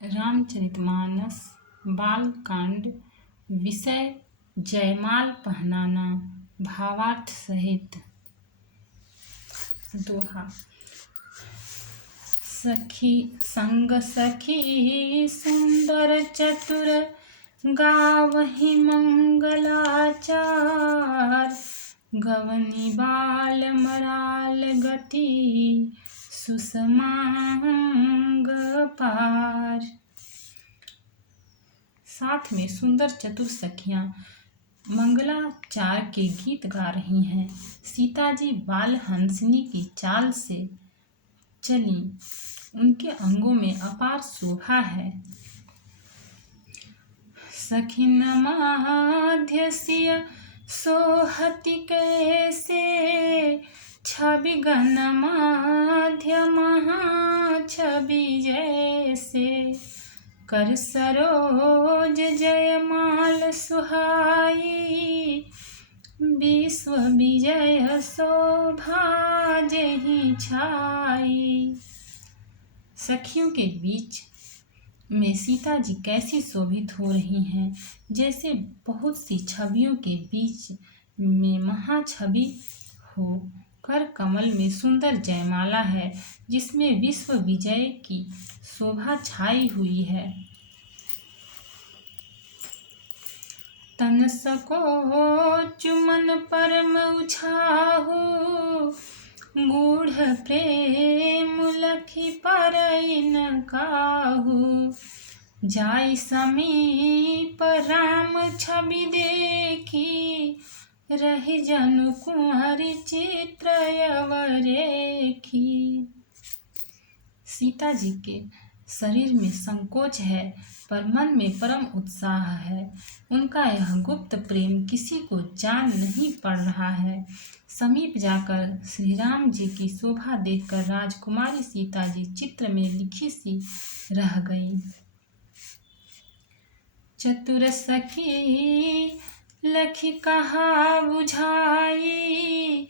रामचरितमानस बालकांड। विषय जयमाल पहनाना। भावार्थ सहित। दोहा। सखी संग सखी सुंदर चतुर गावहि मंगलाचार। गवनी बाल मराल गति सुसमांग पार। साथ में सुंदर चतुर सखियां मंगलाचार के गीत गा रही हैं। सीता जी बाल हंसनी की चाल से चली, उनके अंगों में अपार शोभा है। सखिन माध्य सिय सोहति कैसे, छवि गण माध्य महा छवि जैसे। कर सरोज जयमाल सुहाई, विश्व विजय शोभा जहि छाई। सखियों के बीच में सीता जी कैसी शोभित हो रही हैं, जैसे बहुत सी छवियों के बीच में महाछवि हो। कर कमल में सुंदर जयमाला है, जिसमें विश्व विजय की शोभा छाई हुई है। तन सको चुमन परम उछाहु, गूढ़ प्रेम लखी परई न काहू। जाई समीप राम छवि देखी, रहि जनु कुंवरी चित्र अवरेखी। सीता जी के शरीर में संकोच है, पर मन में परम उत्साह है। उनका यह गुप्त प्रेम किसी को जान नहीं पड़ रहा है। समीप जाकर श्री राम जी की शोभा देखकर राजकुमारी सीता जी चित्र में लिखी सी रह गई। चतुर सखी लखी कहा बुझाई,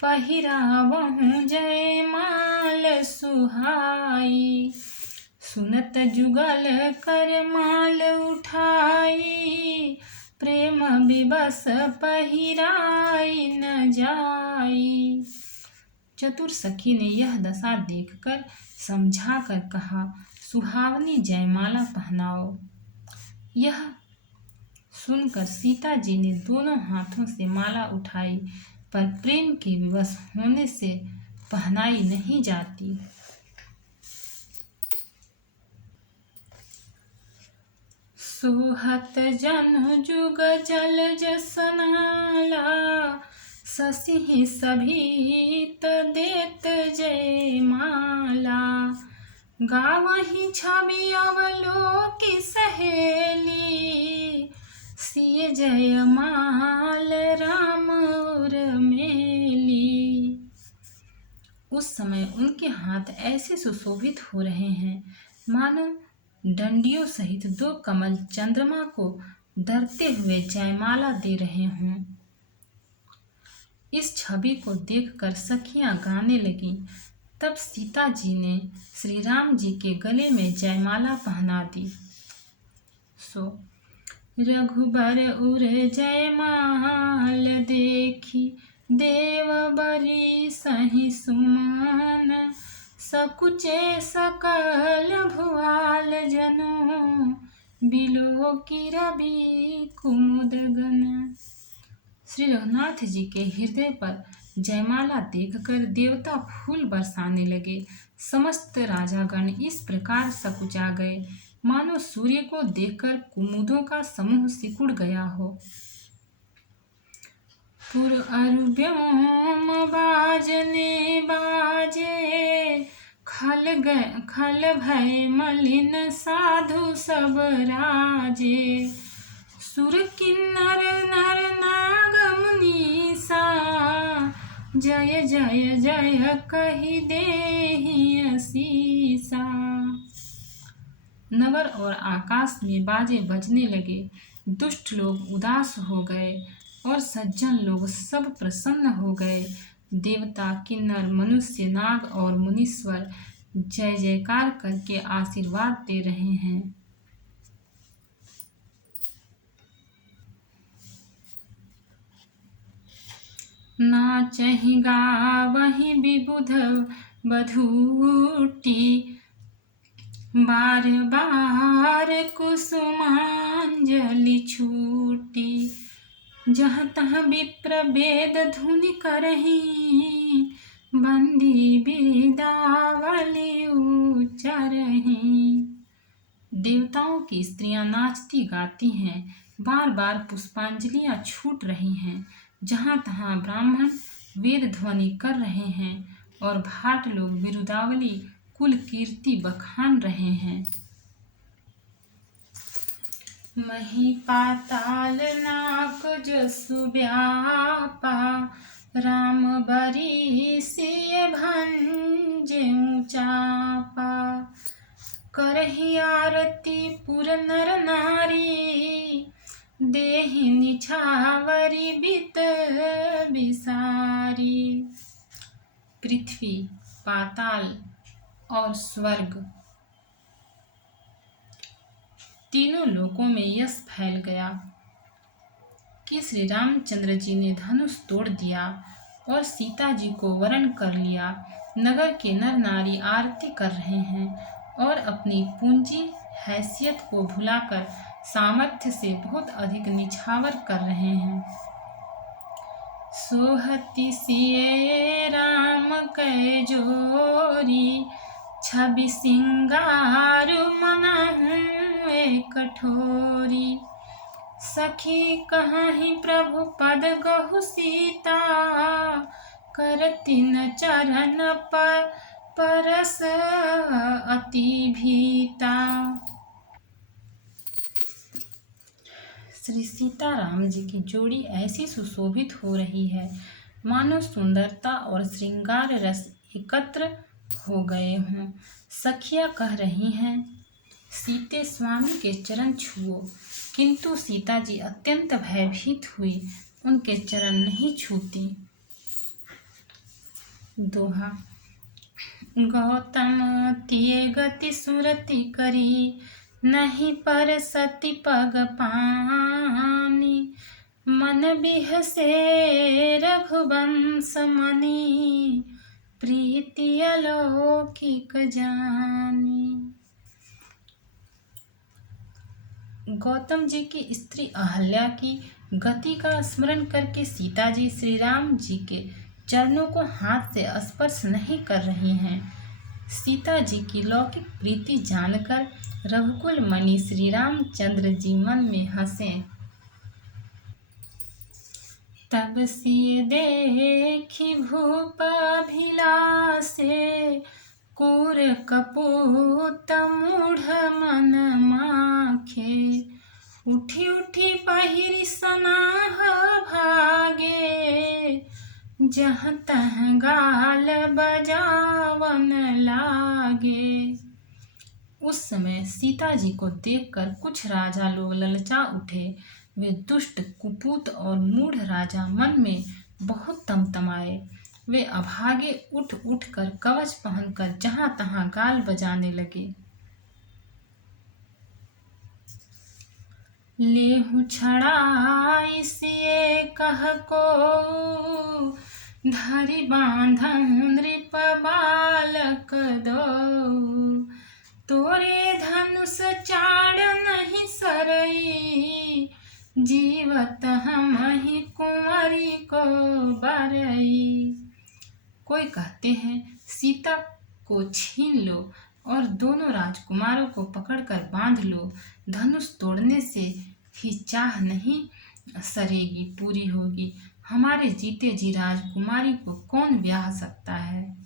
पहिरावहु जयमाल सुहाई। सुनत जुगल कर माल उठाई, प्रेम विवश पहिराई न जाई। चतुर सखी ने यह दशा देखकर समझा कर कहा, सुहावनी जयमाला पहनाओ। यह सुनकर सीता जी ने दोनों हाथों से माला उठाई, पर प्रेम के विवश होने से पहनाई नहीं जाती। सोहत जनु जुग जल जसनाला, ससिहि सभीत देत जयमाला। गावहि छवि अवलोकि सहेली, सिय जयमाल राम उर्मिली। उस समय उनके हाथ ऐसे सुशोभित हो रहे हैं, मानो डंडियों सहित दो कमल चंद्रमा को डरते हुए जयमाला दे रहे हों। इस छवि को देखकर सखियां गाने लगीं। तब सीता जी ने श्री राम जी के गले में जयमाला पहना दी। सो रघुबर उर जयमाल देखी, देव बरी सहि सुमन। सकुचे सकल भुआल जनु, बिलोकी रवि कुमुद गन। श्री रघुनाथ जी के हृदय पर जयमाला देखकर देवता फूल बरसाने लगे। समस्त राजागण इस प्रकार सकुचा गए, मानो सूर्य को देखकर कुमुदों का समूह सिकुड़ गया हो। पुर अरु व्योम बाजने बाजे, खल भय मलिन साधु सब राजे। सुर किन्नर नर नाग मुनीसा, जय जय जय कहि देहि असीसा। नगर और आकाश में बाजे बजने लगे। दुष्ट लोग उदास हो गए और सज्जन लोग सब प्रसन्न हो गए। देवता, किन्नर, मनुष्य, नाग और मुनीश्वर जय जयकार करके आशीर्वाद दे रहे हैं। नाचहि गावहि विबुध बधूटी, बार बार कुसुमांजलि छूटी। जहाँ तहाँ विप्र वेद धुनि करहि, बंदी बिदावली उच्चरहि। देवताओं की स्त्रियां नाचती गाती हैं, बार बार पुष्पांजलियां छूट रही हैं। जहाँ तहाँ ब्राह्मण वेद ध्वनि कर रहे हैं और भाट लोग बिरुदावली कुल कीर्ति बखान रहे हैं। मही पाताल नाक जसु व्यापा, राम बरी सिय भंजेऊ चापा। करहि आरती पुर नर नारी, देहि निछावरी बित बिसारी। पृथ्वी, पाताल और स्वर्ग तीनों लोकों में यश फैल गया कि श्री रामचंद्र जी ने धनुष तोड़ दिया और सीता जी को वरण कर लिया। नगर के नर नारी आरती कर रहे हैं और अपनी पूंजी हैसियत को भुलाकर सामर्थ्य से बहुत अधिक निछावर कर रहे हैं। सोहति सिए राम कै जोरी, छवि सिंगारु मनहु एक कठोरी। सखी कहाहि प्रभु पद गहु सीता, करति न चरण परस अति भीता। श्री सीताराम जी की जोड़ी ऐसी सुशोभित हो रही है मानो सुंदरता और श्रृंगार रस एकत्र हो गए हों। सखियां कह रही हैं, सीते स्वामी के चरण छुओ, किंतु सीता जी अत्यंत भयभीत हुई उनके चरण नहीं छूती। दोहा। गौतम तिये गति सुरति करी, नहीं पर सती पग पानी। मन बिहसे रघुवंश मनि, प्रीति अलौकिक जानी। गौतम जी की स्त्री अहल्या की गति का स्मरण करके सीता जी श्री राम जी के चरणों को हाथ से स्पर्श नहीं कर रही हैं। सीता जी की लौकिक प्रीति जानकर रघुकुल मणि श्री रामचंद्र जी मन में हंसे। तब सिय देखी भूप भिलासे, कूर कपूत मूढ़ मन माखे। उठी उठी पहिरी सनाह भागे, जहाँ तहाँ गाल बजावन लागे। उस समय सीता जी को देखकर कुछ राजा लोग ललचा उठे। वे दुष्ट कुपूत और मूढ़ राजा मन में बहुत तमतमाए। वे अभागे उठ उठ कर कवच पहनकर जहाँ तहाँ गाल बजाने लगे। लेहु छड़ाई सिए कह को, धरि बांधहु नृप बालक दो। तोरे धनुष चाड़ नहीं सरई, जीवत हमहि कुंवरी को बरई। कोई कहते हैं, सीता को छीन लो और दोनों राजकुमारों को पकड़कर बांध लो। धनुष तोड़ने से ही चाह नहीं सरेगी, पूरी होगी। हमारे जीते जी राजकुमारी को कौन ब्याह सकता है।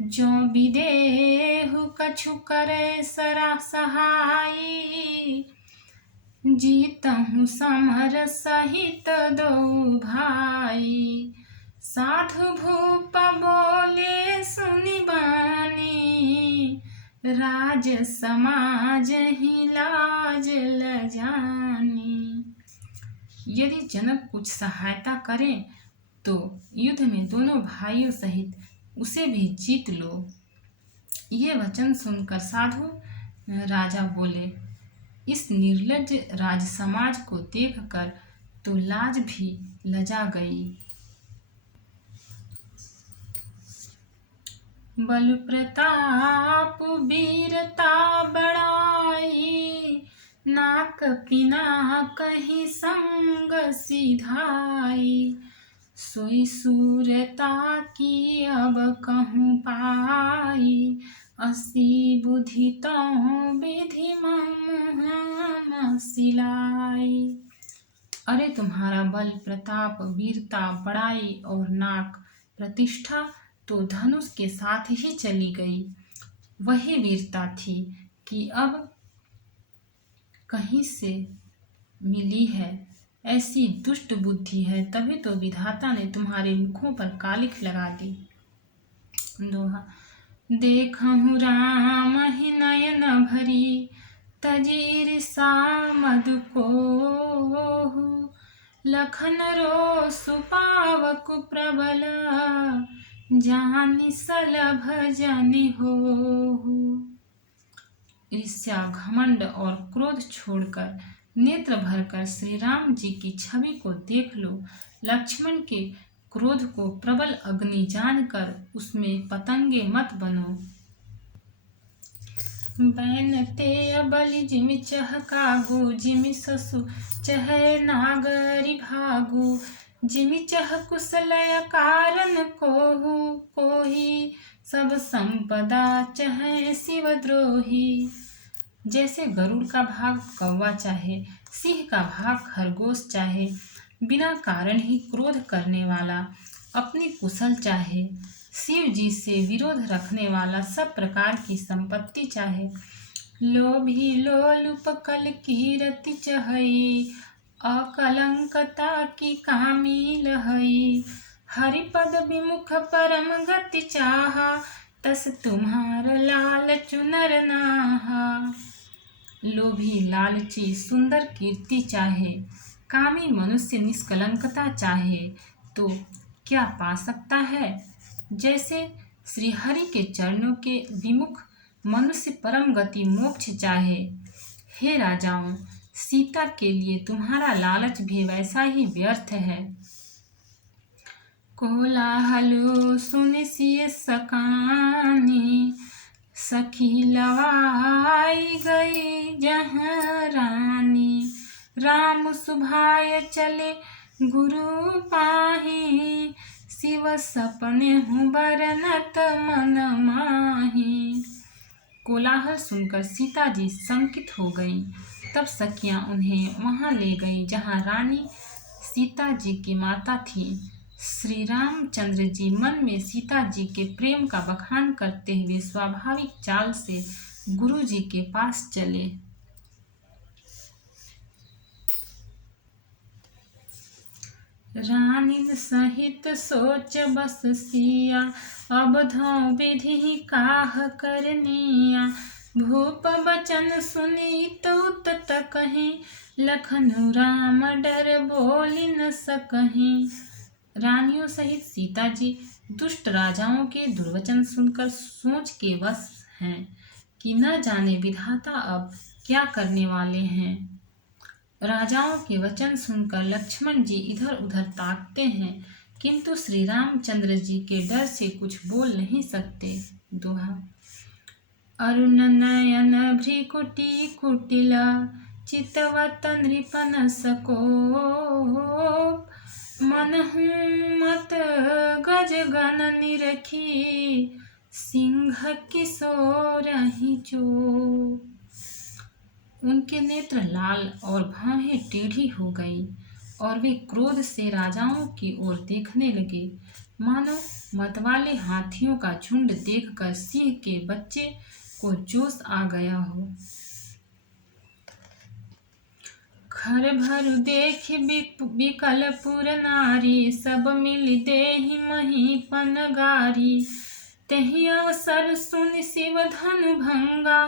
जो विदेहु कछु करे सरा सहाई, जीतहु समर सहित दो भाई। साधु भूप बोले सुनि बानी, राज समाज ही लाज लजानी। यदि जनक कुछ सहायता करें तो युद्ध में दोनों भाइयों सहित उसे भी जीत लो। ये वचन सुनकर साधु राजा बोले, इस निर्लज्ज राज समाज को देखकर तो लाज भी लजा गई। बल प्रताप वीरता बड़ाई, नाक पिना कहीं संग सिधाई। सोई सूरता की अब कहूँ पाई, असी बुद्धि तौं विधि मुँह सिलाई। अरे तुम्हारा बल प्रताप वीरता बड़ाई और नाक प्रतिष्ठा तो धनुष के साथ ही चली गई। वही वीरता थी कि अब कहीं से मिली है। ऐसी दुष्ट बुद्धि है, तभी तो विधाता ने तुम्हारे मुखों पर कालिख लगा दी। दोहा। देखहु राम ही नयन भरी, तजीर सामद कोहु। लखन रो सुपावक प्रबल, जानि सलभ जनि होहु। ईर्ष्या, घमंड और क्रोध छोड़कर नेत्र भरकर श्री राम जी की छवि को देख लो। लक्ष्मण के क्रोध को प्रबल अग्नि जानकर उसमें पतंगे मत बनो। बैन ते बलि जिमि चहकागु, जिमि ससु चहै नागरि भागु। जिमि चह कुशलय कारण कोहु, कोही सब संपदा चहै शिवद्रोही। जैसे गरुड़ का भाग कौवा चाहे, सिंह का भाग खरगोश चाहे, बिना कारण ही क्रोध करने वाला अपनी कुशल चाहे, शिव जी से विरोध रखने वाला सब प्रकार की संपत्ति चाहे। लोभी लोलुप कल कीरति चहई, अकलंकता की कामी लहई। हरिपद विमुख परम गति चाहा, तस तुम्हार लाल चुनर नाहा। लोभी लालची सुंदर कीर्ति चाहे, कामी मनुष्य निष्कलंकता चाहे तो क्या पा सकता है। जैसे श्री हरि के चरणों के विमुख मनुष्य परम गति मोक्ष चाहे। हे राजाओं, सीता के लिए तुम्हारा लालच भी वैसा ही व्यर्थ है। कोलाहलो सुनि सिय सकानी, सखी लवाई गई जहाँ रानी। राम सुभाय चले गुरु पाही, शिव सपने हूँ बरनत मन माही। कोलाहल सुनकर सीता जी शंकित हो गईं। तब सखियां उन्हें वहां ले गईं जहां रानी सीता जी की माता थी। श्री रामचंद्र जी मन में सीता जी के प्रेम का बखान करते हुए स्वाभाविक चाल से गुरु जी के पास चले। रानी सहित सोच बस सिया, अब धौ विधि काह करनिया। भूप बचन सुनी तुत कहीं, लखनु राम डर बोली न सकहीं। रानियों सहित सीता जी दुष्ट राजाओं के दुर्वचन सुनकर सोच के वश हैं कि न जाने विधाता अब क्या करने वाले हैं। राजाओं के वचन सुनकर लक्ष्मण जी इधर उधर ताकते हैं, किंतु श्री रामचंद्र जी के डर से कुछ बोल नहीं सकते। दोहा। अरुण नयन भ्रिकुटी कुटिला, चितवत नृपन सको। मनहु मत गज गण निरखी, सिंह किशोरहि जो। उनके नेत्र लाल और भौहें टेढ़ी हो गई और वे क्रोध से राजाओं की ओर देखने लगे, मानो मतवाले हाथियों का झुंड देखकर सिंह के बच्चे को जोश आ गया हो। खर भर देख बिकल पुर नारी, सब मिल देहि महीपन गारी। तेहि अवसर सुन शिव धनु भंगा,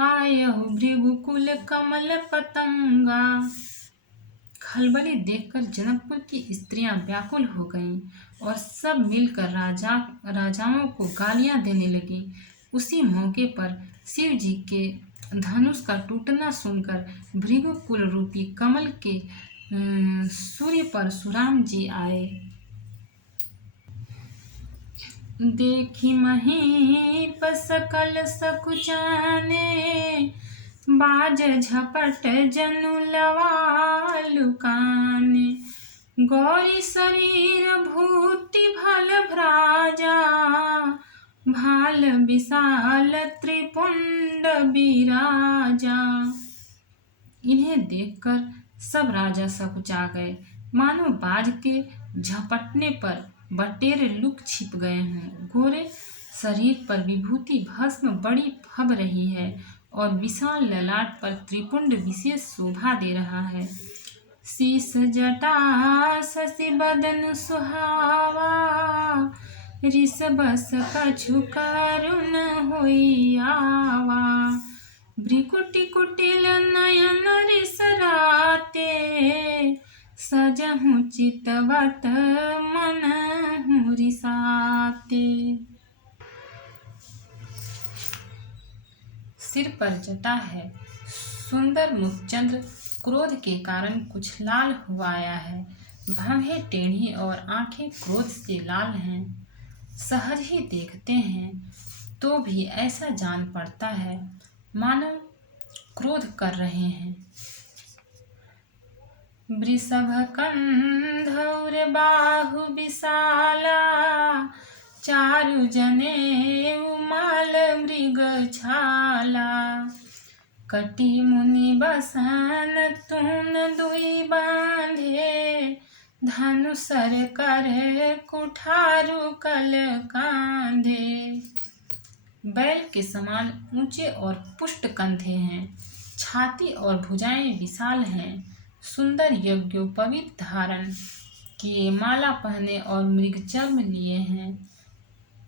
आयहु भृगुकुल कमल पतंगा। खलबली देखकर जनकपुर की स्त्रियां व्याकुल हो गईं और सब मिलकर राजाओं को गालियां देने लगी। उसी मौके पर शिव जी के धनुष का टूटना सुनकर भृगुकुल रूपी कमल के सूर्य परशुराम जी आए। देखी महीप सकल सकुचाने, बाज झपट जनु लवा लुकाने। गौरी शरीर भूति भल भ्राजा, भाल विशाल त्रिपुंड विराजा। इन्हें देखकर सब राजा सकुचा गए, मानो बाज के झपटने पर बटेर लुक छिप गए हों। गोरे शरीर पर विभूति भस्म बड़ी फब रही है और विशाल ललाट पर त्रिपुंड विशेष शोभा दे रहा है। शीस जटा शशि बदन सुहावा, ऋषभस कछु करुण होई आवा। भ्रिकुटि कुटिल नयन रिसराते, सजहु चितवत मनहु रिसाते। सिर पर जटा है, सुंदर मुखचंद्र क्रोध के कारण कुछ लाल हुआ आया है। भवें टेढ़ी और आंखें क्रोध से लाल हैं। सहज ही देखते हैं तो भी ऐसा जान पड़ता है मानो क्रोध कर रहे हैं। वृषभ कंधौर बाहु विशाला, चारु जने उमाल मृग छाला। कटी मुनि बसन तून दुई बांधे, धनुसर कर कुठारु कल कांधे। बैल के समान ऊंचे और पुष्ट कंधे हैं, छाती और भुजाएं विशाल हैं। सुंदर यज्ञोपवीत धारण किए, माला पहने और मृगचर्म लिए हैं।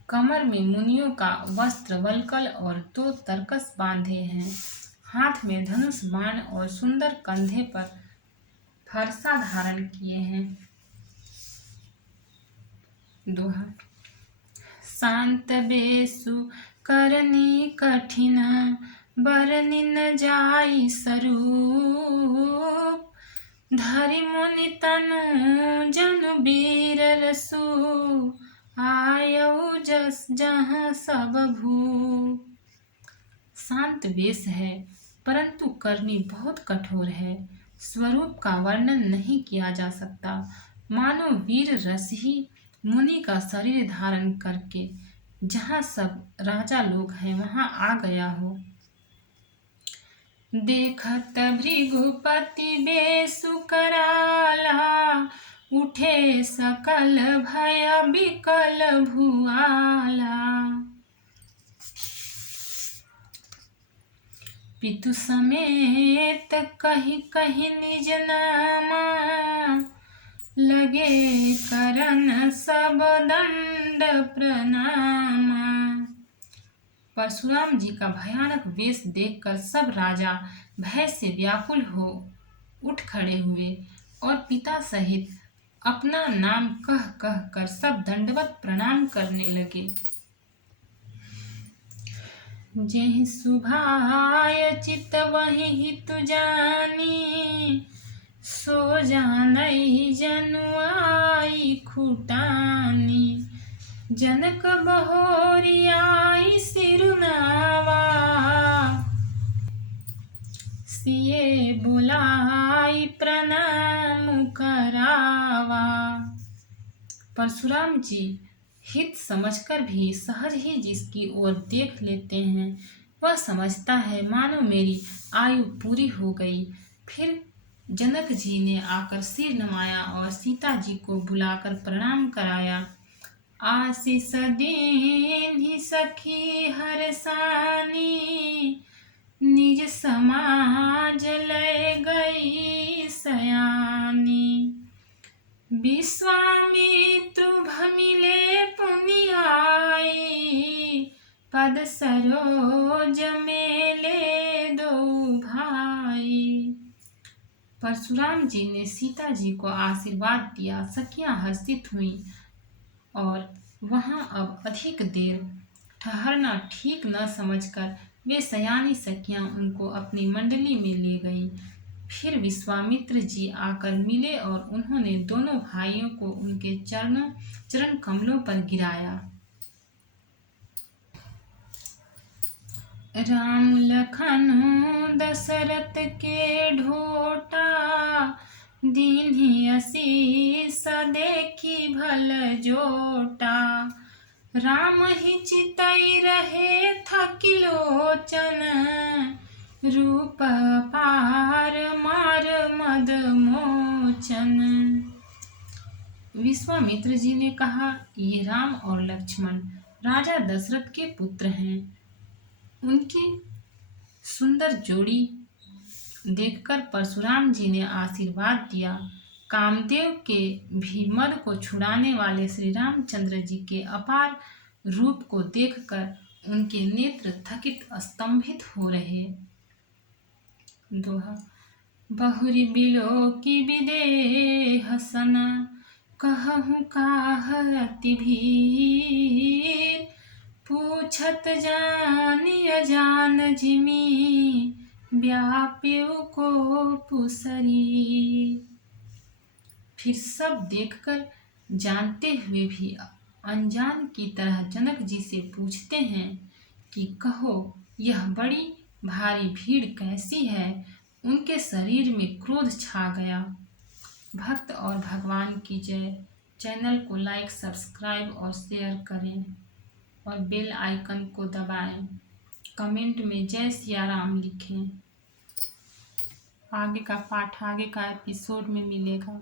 कमर में मुनियों का वस्त्र वल्कल और 2 तरकस बांधे हैं। हाथ में धनुष बाण और सुंदर कंधे पर फरसा धारण किए हैं। दोहा। शांत बेसु करनी कठिन, बरनि न जाई स्वरूप। धरि मुनि तनु जनु वीर रसु, आयऊ जस जहाँ सब भूप। शांत वेश है परंतु करनी बहुत कठोर है। स्वरूप का वर्णन नहीं किया जा सकता, मानो वीर रस ही मुनि का शरीर धारण करके जहाँ सब राजा लोग हैं वहाँ आ गया हो। देखत भृगुपति बेसु कराला, उठे सकल भय बिकल भुआला। पितु समेत कही कही निज नामा, लगे करन सब दंड प्रणामा। परशुराम जी का भयानक वेश देखकर सब राजा भय से व्याकुल हो उठ खड़े हुए और पिता सहित अपना नाम कह कह कर सब दंडवत प्रणाम करने लगे। जेहि सुभाय चित वही हितु जानी, सो जानई जनुआई खुटानी। जनक बहोरियाई सिरुनावा, सिए बुलाई प्रणाम करावा। परशुराम जी हित समझकर भी सहज ही जिसकी ओर देख लेते हैं वह समझता है मानो मेरी आयु पूरी हो गई। फिर जनक जी ने आकर सिर नवाया और सीता जी को बुलाकर प्रणाम कराया। आशीष दीन्हि सखी हरसानी, निज समाज लय गई सयानी। विश्वामित्रु भमिले पुनियाई, पद सरोज मेले दो भाई। परशुराम जी ने सीता जी को आशीर्वाद दिया। सखियां हर्षित हुईं और वहां अब अधिक देर ठहरना ठीक न समझकर वे सयानी सखियां उनको अपनी मंडली में ले गईं। फिर विश्वामित्र जी आकर मिले और उन्होंने दोनों भाइयों को उनके चरण कमलों पर गिराया। राम लखन दशरथ के ढोटा, दीन्ही असीस देखी भल जोटा। राम ही चितई रहे थकिलोचन, रूप पार मार मद मोचन। विश्वामित्र जी ने कहा, ये राम और लक्ष्मण राजा दशरथ के पुत्र हैं। उनकी सुंदर जोड़ी देखकर परशुराम जी ने आशीर्वाद दिया। कामदेव के भी मद को छुड़ाने वाले श्री रामचंद्र जी के अपार रूप को देखकर उनके नेत्र थकित स्तंभित हो रहे। दोहा। बहुरी बिलो की विदेह सन, कहूँ काह अति भीर। पूछत जानि अजान जिमी, व्याप्यु को पुसरी। फिर सब देखकर जानते हुए भी अनजान की तरह जनक जी से पूछते हैं कि कहो, यह बड़ी भारी भीड़ कैसी है। उनके शरीर में क्रोध छा गया। भक्त और भगवान की जय। चैनल को लाइक, सब्सक्राइब और शेयर करें और बेल आइकन को दबाएं। कमेंट में जय सिया राम लिखें। आगे का पाठ आगे का एपिसोड में मिलेगा।